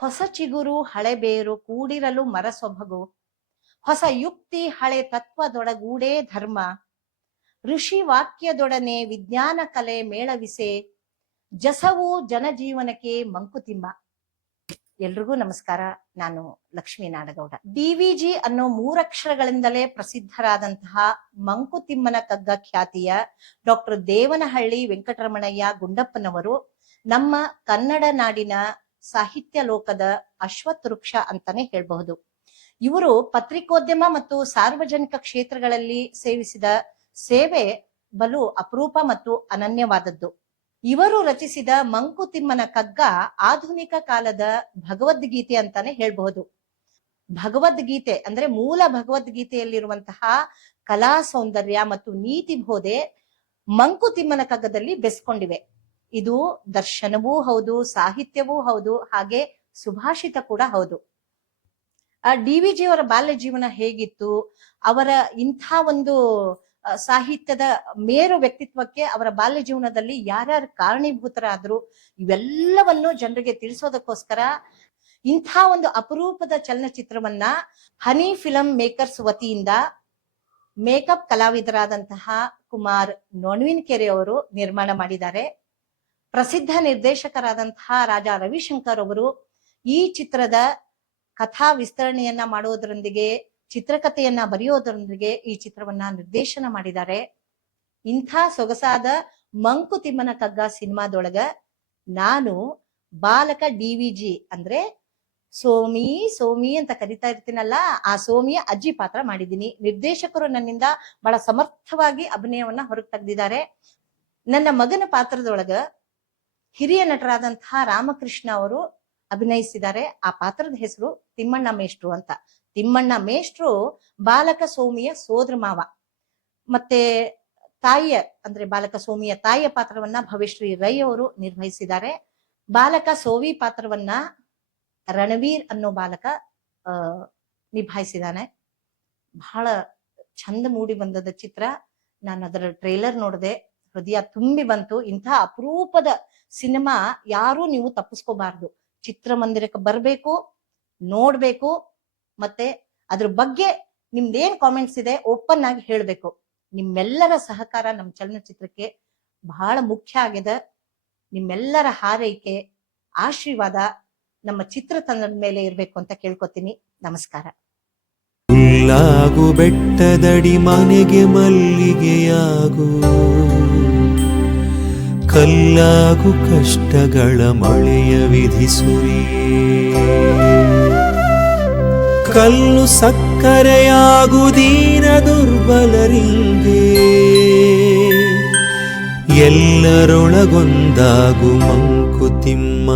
ಹೊಸ ಚಿಗುರು ಹಳೆ ಬೇರು ಕೂಡಿರಲು ಮರ ಸೊಬಗು ಹೊಸ ಯುಕ್ತಿ ಹಳೆ ತತ್ವದೊಡಗೂಡೇ ಧರ್ಮ. ಋಷಿ ವಾಕ್ಯದೊಡನೆ ವಿಜ್ಞಾನ ಕಲೆ ಮೇಳವಿಸೆ. ಜಸವು ಜನಜೀವನಕ್ಕೆ ಮಂಕುತಿಮ್ಮ ಎಲ್ರಿಗೂ ನಮಸ್ಕಾರ. ನಾನು ಲಕ್ಷ್ಮೀ ನಾಡಗೌಡ. ಡಿವಿಜಿ ಅನ್ನೋ ಮೂರಕ್ಷರಗಳಿಂದಲೇ ಪ್ರಸಿದ್ಧರಾದಂತಹ ಮಂಕುತಿಮ್ಮನ ಕಗ್ಗ ಖ್ಯಾತಿಯ ಡಾಕ್ಟರ್ ದೇವನಹಳ್ಳಿ ವೆಂಕಟರಮಣಯ್ಯ ಗುಂಡಪ್ಪನವರು ನಮ್ಮ ಕನ್ನಡ ನಾಡಿನ ಸಾಹಿತ್ಯ ಲೋಕದ ಅಶ್ವತ್ ವೃಕ್ಷ ಅಂತಾನೆ ಹೇಳಬಹುದು. ಇವರು ಪತ್ರಿಕೋದ್ಯಮ ಮತ್ತು ಸಾರ್ವಜನಿಕ ಕ್ಷೇತ್ರಗಳಲ್ಲಿ ಸೇವಿಸಿದ ಸೇವೆ ಬಲು ಅಪರೂಪ ಮತ್ತು ಅನನ್ಯವಾದದ್ದು. ಇವರು ರಚಿಸಿದ ಮಂಕುತಿಮ್ಮನ ಕಗ್ಗ ಆಧುನಿಕ ಕಾಲದ ಭಗವದ್ಗೀತೆ ಅಂತಾನೆ ಹೇಳಬಹುದು. ಭಗವದ್ಗೀತೆ ಅಂದ್ರೆ ಮೂಲ ಭಗವದ್ಗೀತೆಯಲ್ಲಿರುವಂತಹ ಕಲಾ ಸೌಂದರ್ಯ ಮತ್ತು ನೀತಿ ಬೋಧೆ ಮಂಕುತಿಮ್ಮನ ಕಗ್ಗದಲ್ಲಿ ಬೆಸ್ಕೊಂಡಿವೆ. ಇದು ದರ್ಶನವೂ ಹೌದು, ಸಾಹಿತ್ಯವೂ ಹೌದು, ಹಾಗೆ ಸುಭಾಷಿತ ಕೂಡ ಹೌದು. ಆ ಡಿ ವಿ ಜಿ ಅವರ ಬಾಲ್ಯ ಜೀವನ ಹೇಗಿತ್ತು? ಅವರ ಇಂಥ ಒಂದು ಸಾಹಿತ್ಯದ ಮೇರು ವ್ಯಕ್ತಿತ್ವಕ್ಕೆ ಅವರ ಬಾಲ್ಯ ಜೀವನದಲ್ಲಿ ಯಾರ್ಯಾರು ಕಾರಣೀಭೂತರಾದ್ರು, ಇವೆಲ್ಲವನ್ನು ಜನರಿಗೆ ತಿಳಿಸೋದಕ್ಕೋಸ್ಕರ ಇಂಥ ಒಂದು ಅಪರೂಪದ ಚಲನಚಿತ್ರವನ್ನ ಹನಿ ಫಿಲಂ ಮೇಕರ್ಸ್ ವತಿಯಿಂದ ಮೇಕಪ್ ಕಲಾವಿದರಾದಂತಹ ಕುಮಾರ್ ನೊಣವಿನ ಅವರು ನಿರ್ಮಾಣ ಮಾಡಿದ್ದಾರೆ. ಪ್ರಸಿದ್ಧ ನಿರ್ದೇಶಕರಾದಂತಹ ರಾಜ ರವಿಶಂಕರ್ ಅವರು ಈ ಚಿತ್ರದ ಕಥಾ ವಿಸ್ತರಣೆಯನ್ನ ಮಾಡೋದರೊಂದಿಗೆ ಚಿತ್ರಕಥೆಯನ್ನ ಬರೆಯೋದರೊಂದಿಗೆ ಈ ಚಿತ್ರವನ್ನ ನಿರ್ದೇಶನ ಮಾಡಿದ್ದಾರೆ. ಇಂಥ ಸೊಗಸಾದ ಮಂಕುತಿಮ್ಮನ ಕಗ್ಗ ಸಿನಿಮಾದೊಳಗ ನಾನು ಬಾಲಕ ಡಿ ವಿ ಅಂದ್ರೆ ಸೋಮಿ ಸೋಮಿ ಅಂತ ಕರಿತಾ ಇರ್ತೀನಲ್ಲ, ಆ ಸೋಮಿಯ ಅಜ್ಜಿ ಪಾತ್ರ ಮಾಡಿದ್ದೀನಿ. ನಿರ್ದೇಶಕರು ನನ್ನಿಂದ ಬಹಳ ಸಮರ್ಥವಾಗಿ ಅಭಿನಯವನ್ನ ಹೊರಗೆ ತೆಗೆದಿದ್ದಾರೆ. ನನ್ನ ಮಗನ ಪಾತ್ರದೊಳಗ ಹಿರಿಯ ನಟರಾದಂತಹ ರಾಮಕೃಷ್ಣ ಅವರು ಅಭಿನಯಿಸಿದ್ದಾರೆ. ಆ ಪಾತ್ರದ ಹೆಸರು ತಿಮ್ಮಣ್ಣ ಮೇಷ್ಟ್ರು ಅಂತ. ತಿಮ್ಮಣ್ಣ ಮೇಷ್ಟ್ರು ಬಾಲಕ ಸೋಮಿಯ ಸೋದರ ಮಾವ. ಮತ್ತೆ ತಾಯಿಯ ಅಂದ್ರೆ ಬಾಲಕ ಸೋಮಿಯ ತಾಯಿಯ ಪಾತ್ರವನ್ನ ಭವಿಶ್ರೀ ರೈ ಅವರು ನಿರ್ವಹಿಸಿದ್ದಾರೆ. ಬಾಲಕ ಸೋವಿ ಪಾತ್ರವನ್ನ ರಣವೀರ್ ಅನ್ನೋ ಬಾಲಕ, ಆ ನಿಭಾಯಿಸಿದಾನೆ ಬಹಳ ಚಂದ ಮೂಡಿ ಬಂದದ ಚಿತ್ರ. ನಾನು ಅದರ ಟ್ರೇಲರ್ ನೋಡಿದೆ. ಹೃದಯ ತುಂಬಿ ಬಂತು. ಇಂಥ ಅಪರೂಪದ ಸಿನಿಮಾ ಯಾರೂ ನೀವು ತಪ್ಪಿಸ್ಕೋಬಾರ್ದು. ಚಿತ್ರಮಂದಿರಕ್ಕೆ ಬರಬೇಕು, ನೋಡ್ಬೇಕು, ಮತ್ತೆ ಅದ್ರ ಬಗ್ಗೆ ನಿಮ್ದೇನ್ ಕಾಮೆಂಟ್ಸ್ ಇದೆ ಓಪನ್ ಆಗಿ ಹೇಳ್ಬೇಕು. ನಿಮ್ಮೆಲ್ಲರ ಸಹಕಾರ ನಮ್ಮ ಚಲನಚಿತ್ರಕ್ಕೆ ಬಹಳ ಮುಖ್ಯ ಆಗಿದೆ. ನಿಮ್ಮೆಲ್ಲರ ಹಾರೈಕೆ, ಆಶೀರ್ವಾದ ನಮ್ಮ ಚಿತ್ರತಂಡದ ಮೇಲೆ ಇರಬೇಕು ಅಂತ ಕೇಳ್ಕೊತೀನಿ. ನಮಸ್ಕಾರ. ಬೆಟ್ಟದಡಿ ಮನೆಗೆ ಮಲ್ಲಿಗೆಯಾಗು. ಕಲ್ಲಾಗು ಕಷ್ಟಗಳ ಮಳೆಯ ವಿಧಿಸುರಿ ಕಲ್ಲು ಸಕ್ಕರೆಯಾಗು ದೀನ ದುರ್ಬಲರಿಂಗೆ ಎಲ್ಲರೊಳಗೊಂದಾಗು ಮಂಕುತಿಮ್ಮ